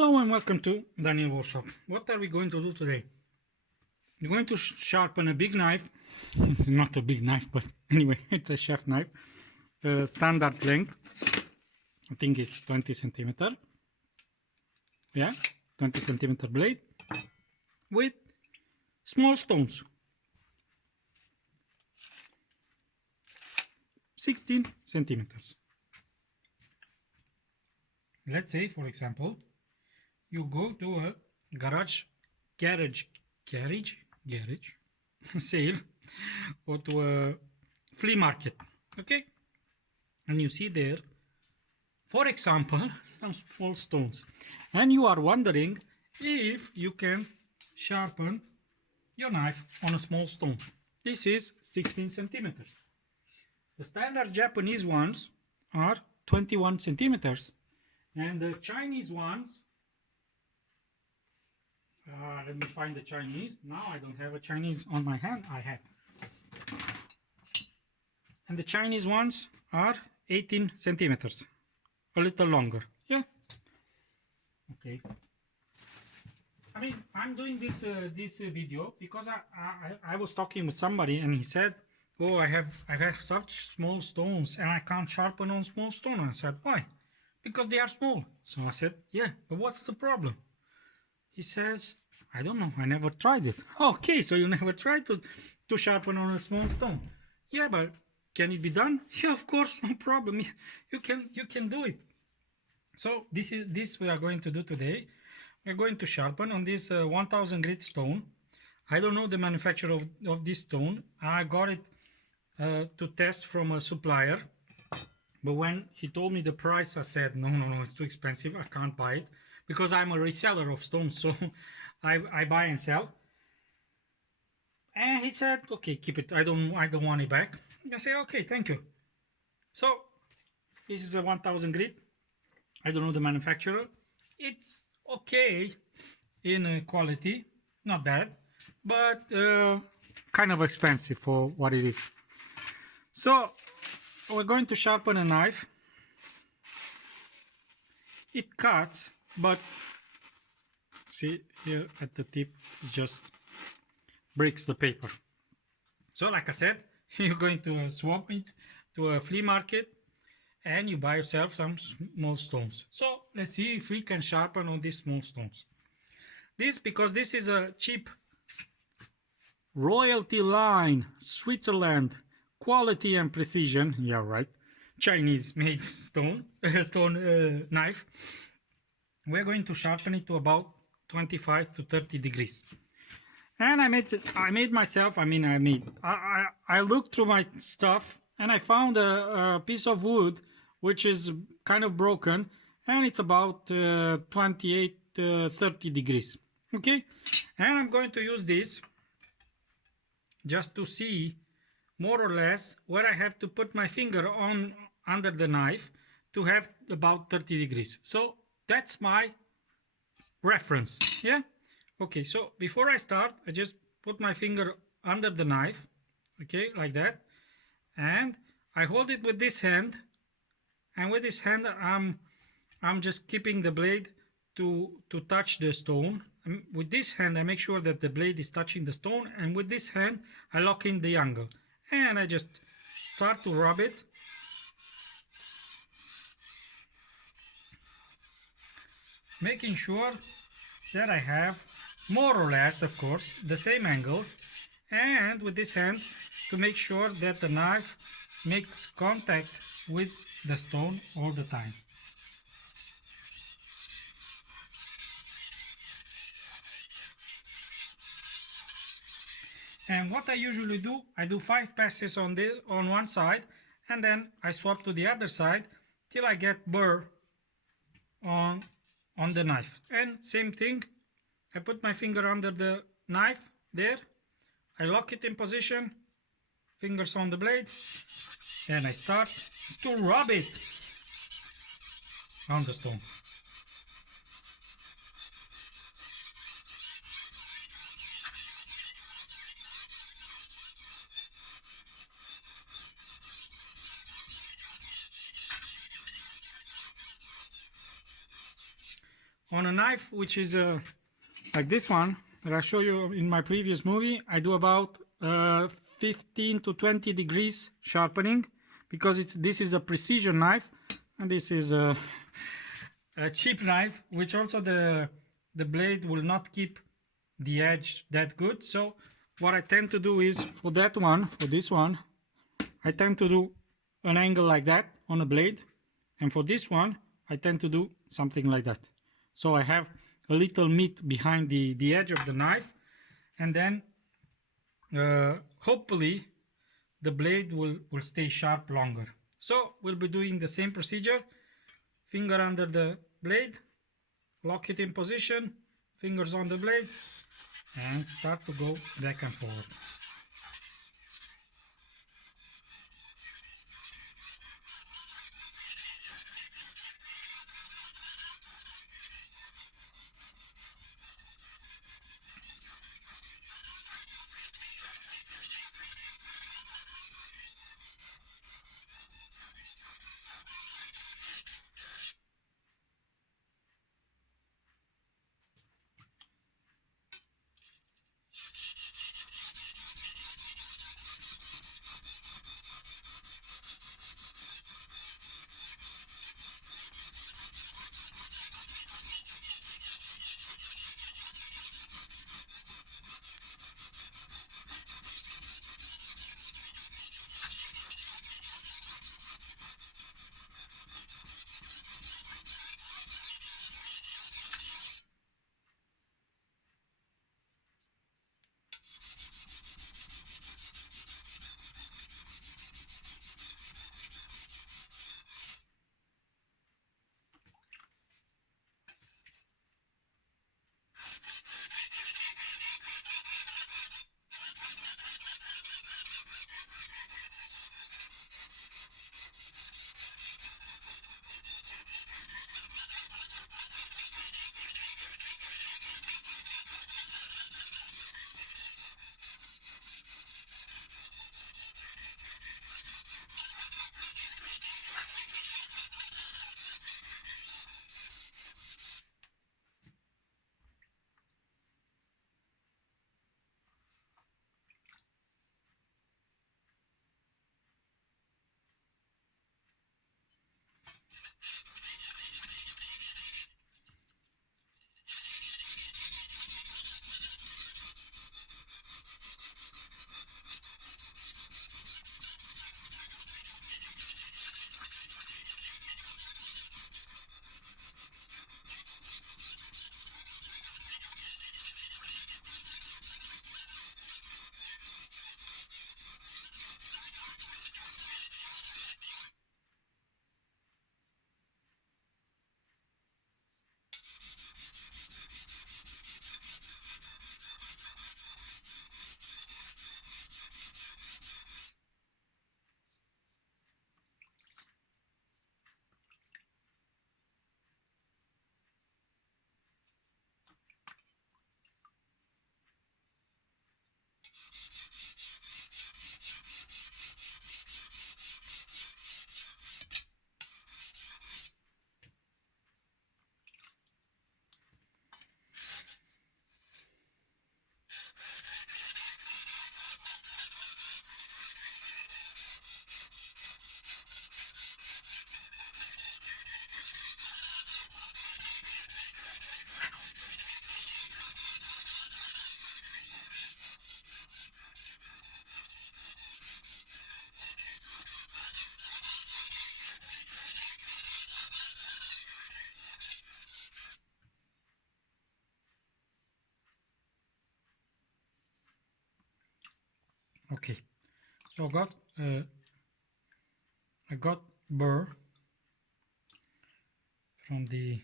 Hello and welcome to Daniel Workshop. What are we going to do today? We're going to sharpen a big knife. It's not a big knife, but anyway, it's a chef knife. Standard length. I think it's 20 centimeter. Yeah, 20 centimeter blade with small stones. 16 centimeters. Let's say, for example, you go to a garage sale or to a flea market, okay, and you see there, for example, some small stones, and you are wondering if you can sharpen your knife on a small stone. This is 16 centimeters. The standard Japanese ones are 21 centimeters, and the Chinese ones, let me find the Chinese. Now I don't have a Chinese on my hand. I have. And the Chinese ones are 18 centimeters. A little longer. Yeah. Okay. I mean, I'm doing this video because I was talking with somebody and he said, "Oh, I have such small stones and I can't sharpen on small stone." I said, "Why?" "Because they are small." So I said, "Yeah, but what's the problem?" He says, "I don't know, I never tried it." "Okay, so you never tried to sharpen on a small stone." "Yeah, but can it be done?" "Yeah, of course, no problem. You can do it." So this we are going to do today. We're going to sharpen on this 1000 grit stone. I don't know the manufacturer of this stone. I got it to test from a supplier. But when he told me the price, I said, no, it's too expensive. I can't buy it. Because I'm a reseller of stones, so I buy and sell. And he said, "Okay, keep it. I don't want it back." I say, "Okay, thank you." So this is a 1000 grit. I don't know the manufacturer. It's okay in quality, not bad, but kind of expensive for what it is. So we're going to sharpen a knife. It cuts, but see here at the tip, it just breaks the paper. So like I said, you're going to swap it to a flea market and you buy yourself some small stones. So let's see if we can sharpen on these small stones. Because this is a cheap royalty line, Switzerland, quality and precision, yeah right, Chinese made stone knife. We're going to sharpen it to about 25 to 30 degrees. And I looked through my stuff and I found a piece of wood which is kind of broken, and it's about 28 30 degrees. Okay, and I'm going to use this just to see more or less where I have to put my finger on under the knife to have about 30 degrees. So that's my reference. Yeah. Okay, so before I start, I just put my finger under the knife, okay, like that, and I hold it with this hand, and with this hand I'm just keeping the blade to touch the stone. With this hand I make sure that the blade is touching the stone, and with this hand I lock in the angle, and I just start to rub it. Making sure that I have more or less, of course, the same angle, and with this hand to make sure that the knife makes contact with the stone all the time. And what I usually do, I do 5 passes on one side, and then I swap to the other side till I get burr on the knife. And same thing, I put my finger under the knife there, I lock it in position, fingers on the blade, and I start to rub it on the stone. on a knife which is like this one that I show you in my previous movie, I do about 15 to 20 degrees sharpening, because this is a precision knife and this is a cheap knife, which also the blade will not keep the edge that good. So what I tend to do is, for this one, I tend to do an angle like that on a blade, and for this one I tend to do something like that. So I have a little meat behind the edge of the knife, and then hopefully the blade will stay sharp longer. So we'll be doing the same procedure. Finger under the blade, lock it in position, fingers on the blade, and start to go back and forward. Okay, so I got burr from the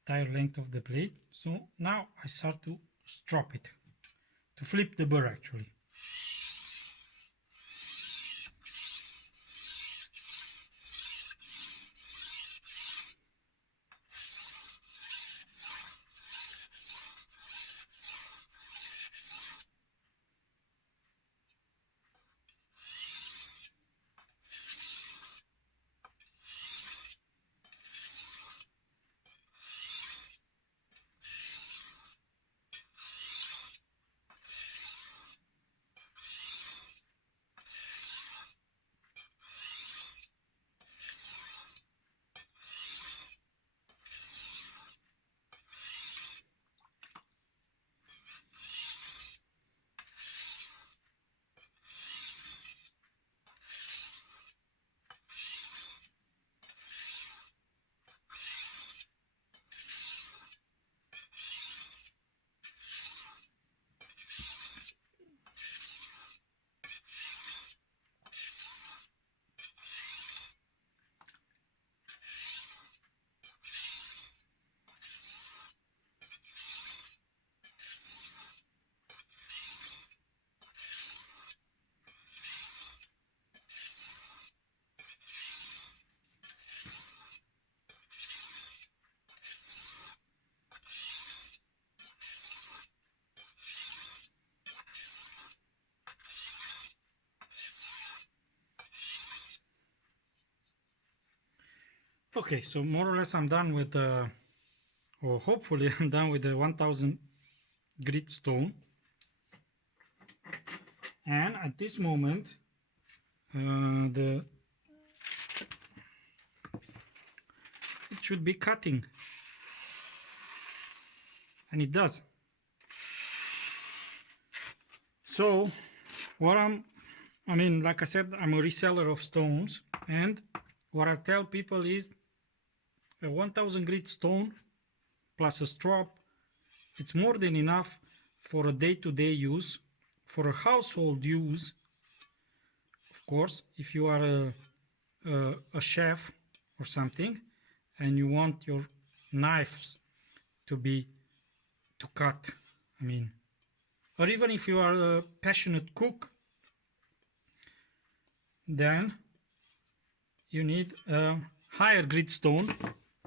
entire length of the blade. So now I start to strop it, to flip the burr actually. Okay, so more or less I'm done with the, or hopefully I'm done with the 1000 grit stone. And at this moment, it should be cutting, and it does. So what I mean, like I said, I'm a reseller of stones, and what I tell people is a 1000 grit stone plus a strop, it's more than enough for a day-to-day use, for a household use. Of course, if you are a chef or something and you want your knives to cut, I mean, or even if you are a passionate cook, then you need a higher grit stone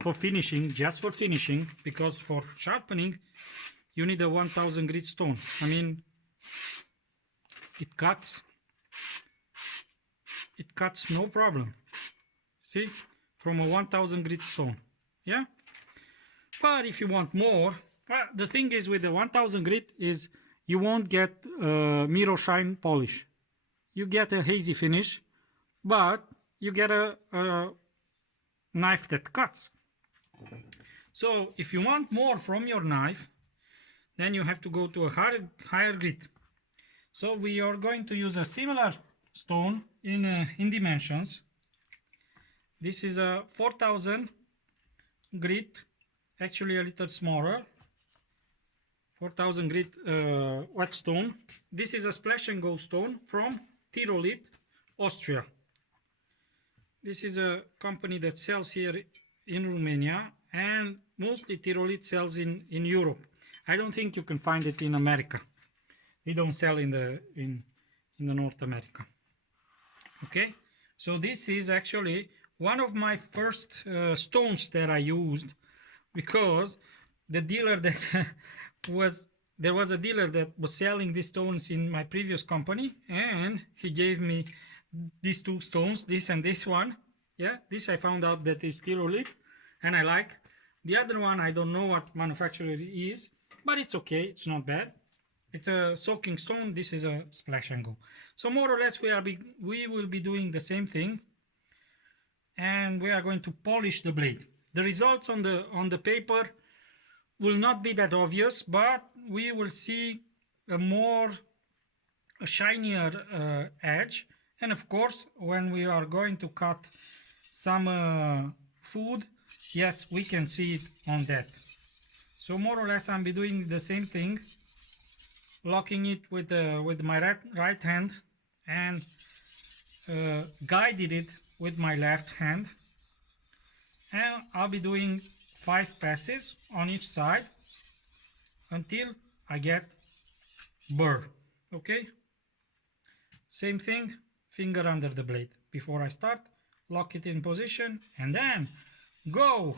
for finishing, just for finishing, because for sharpening you need a 1000 grit stone. I mean, it cuts no problem, see, from a 1000 grit stone. Yeah, but if you want more, the thing is with the 1000 grit is you won't get mirror shine polish. You get a hazy finish, but you get a knife that cuts. So if you want more from your knife, then you have to go to a higher grit. So we are going to use a similar stone in dimensions. This is a 4000 grit, actually a little smaller, 4000 grit whetstone. This is a splash and go stone from Tirolite, Austria. This is a company that sells here in Romania, and mostly Tirolite sells in Europe. I don't think you can find it in America. They don't sell in the North America. Okay, so this is actually one of my first stones that I used, because the dealer that there was a dealer that was selling these stones in my previous company, and he gave me these two stones, this and this one. Yeah, this I found out that is Tirolite, and I like. The other one I don't know what manufacturer it is, but it's okay, it's not bad. It's a soaking stone. This is a splash and go. So more or less we will be doing the same thing, and we are going to polish the blade. The results on the paper will not be that obvious, but we will see a shinier edge. And of course, when we are going to cut some food, yes, we can see it on that. So more or less I'll be doing the same thing, locking it with my right hand and guided it with my left hand, and I'll be doing 5 passes on each side until I get burr. Okay, same thing, finger under the blade before I start, lock it in position, and then go.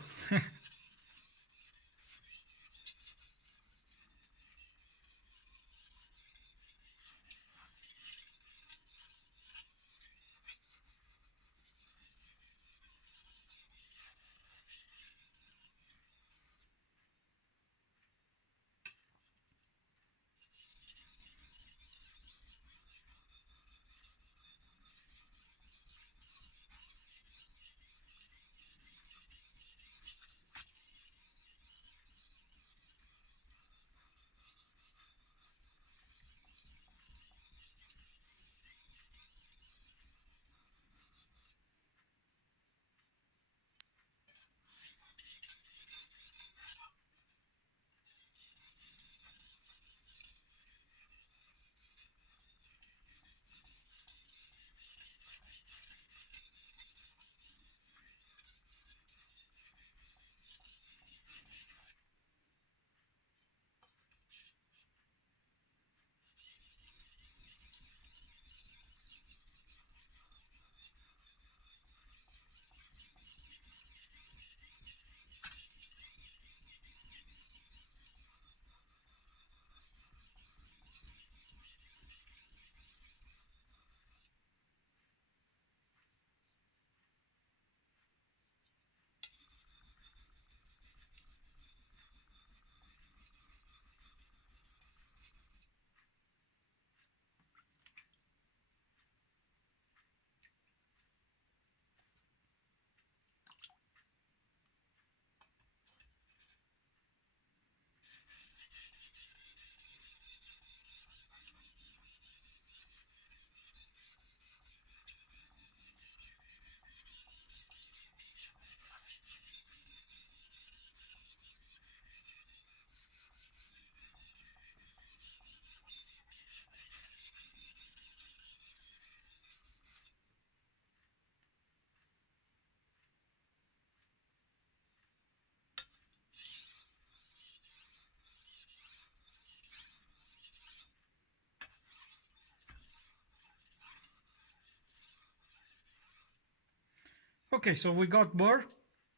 Okay, so we got burr,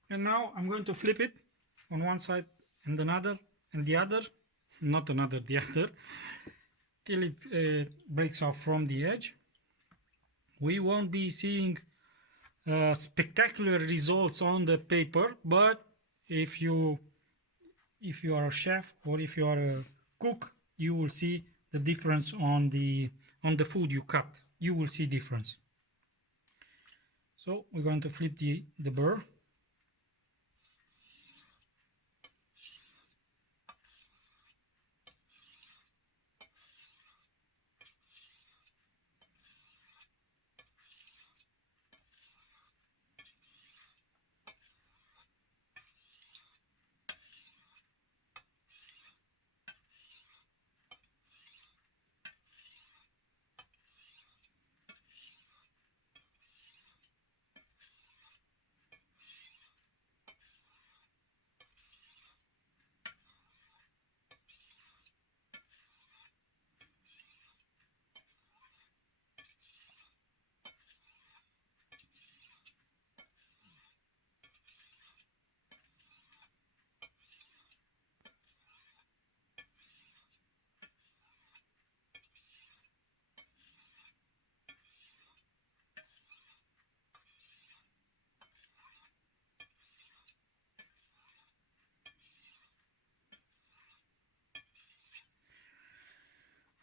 and now I'm going to flip it on one side and another and the other, not another, the other, till it breaks off from the edge. We won't be seeing spectacular results on the paper, but if you are a chef or if you are a cook, you will see the difference on the food you cut. You will see difference. So we're going to flip the burr.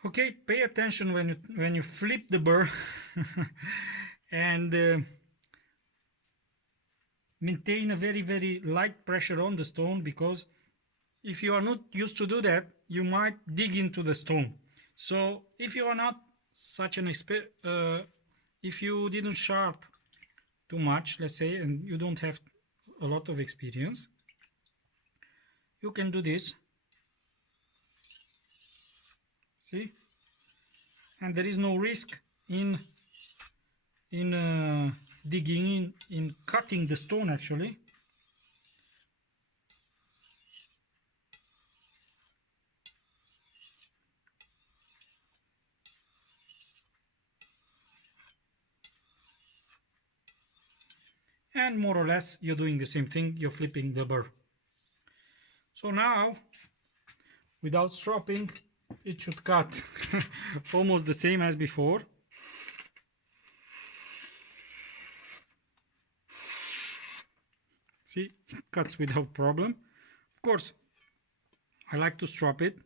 Okay, pay attention when you flip the burr and maintain a very light pressure on the stone, because if you are not used to do that, you might dig into the stone. So if you are not such an expert, if you didn't sharp too much, let's say, and you don't have a lot of experience, you can do this. See, and there is no risk in digging in cutting the stone actually. And more or less you're doing the same thing, you're flipping the burr. So now, without stropping, it should cut almost the same as before. See, it cuts without problem. Of course, I like to strop it.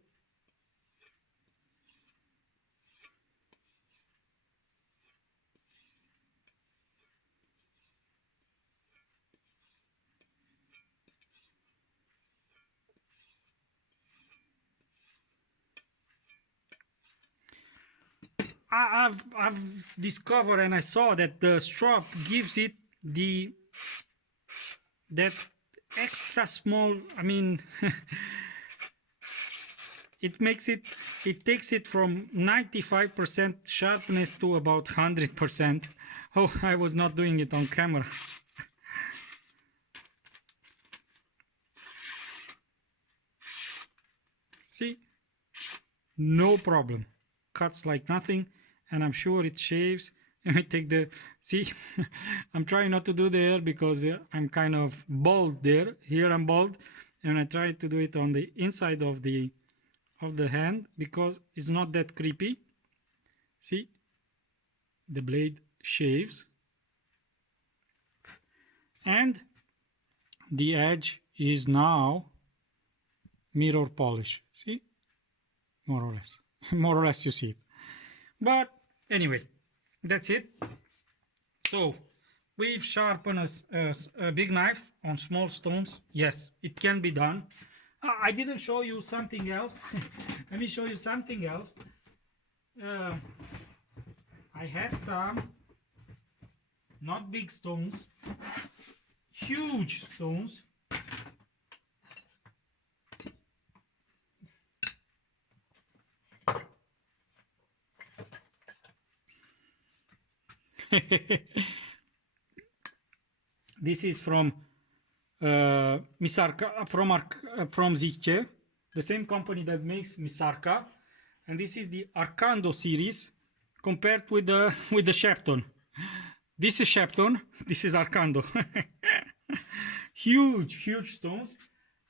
I've discovered, and I saw that the strop gives it that extra small, I mean, it takes it from 95% sharpness to about 100%. Oh, I was not doing it on camera. See, no problem, cuts like nothing. And I'm sure it shaves. Let me take the, see, I'm trying not to do there because I'm kind of bald there. Here I'm bald, and I try to do it on the inside of the hand because it's not that creepy. See, the blade shaves, and the edge is now mirror polish. See, more or less, more or less you see it. But anyway, that's it. So we've sharpened a big knife on small stones. Yes, it can be done. I didn't show you something else. Let me show you something else. I have some not big stones, huge stones. This is from Misarka, from Zicche, the same company that makes Misarka, and this is the Arcando series compared with the Sharpen. This is sharpened. This is Arcando. Huge stones.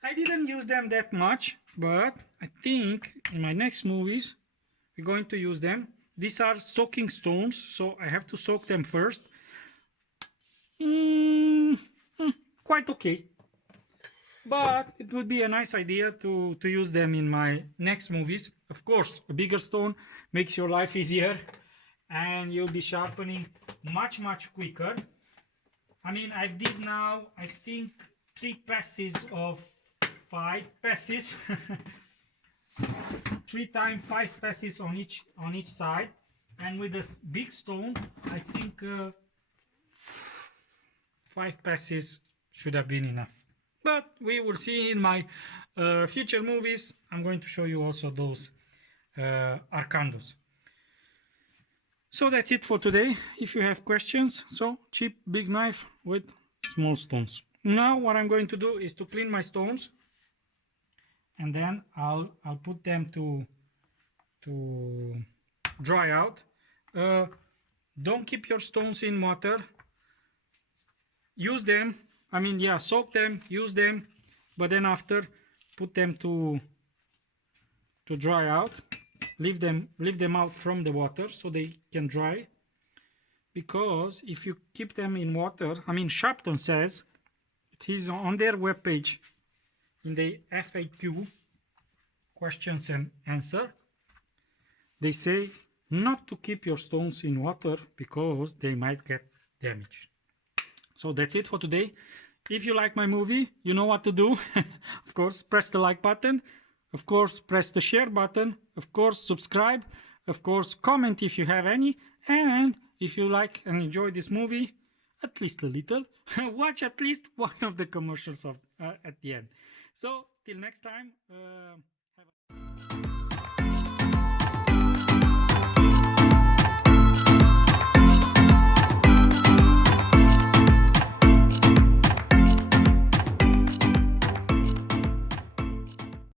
I didn't use them that much, but I think in my next movies we're going to use them. These are soaking stones, so I have to soak them first. Quite okay, but it would be a nice idea to use them in my next movies. Of course, a bigger stone makes your life easier and you'll be sharpening much quicker. I mean, I did now, I think, 3 passes of 5 passes. 3 times 5 passes on each side, and with this big stone I think 5 passes should have been enough, but we will see in my future movies. I'm going to show you also those Arcandos. So that's it for today. If you have questions, so cheap big knife with small stones. Now what I'm going to do is to clean my stones, and then I'll put them to dry out. Don't keep your stones in water. Use them, I mean, yeah, soak them, use them, but then after put them to dry out. Leave them out from the water so they can dry, because if you keep them in water, I mean, Sharpening says, it is on their webpage in the FAQ questions and answer, they say not to keep your stones in water because they might get damaged. So that's it for today. If you like my movie, you know what to do. Of course, press the like button. Of course, press the share button. Of course, subscribe. Of course, comment if you have any. And if you like and enjoy this movie, at least a little, watch at least one of the commercials at the end. So, till next time, have a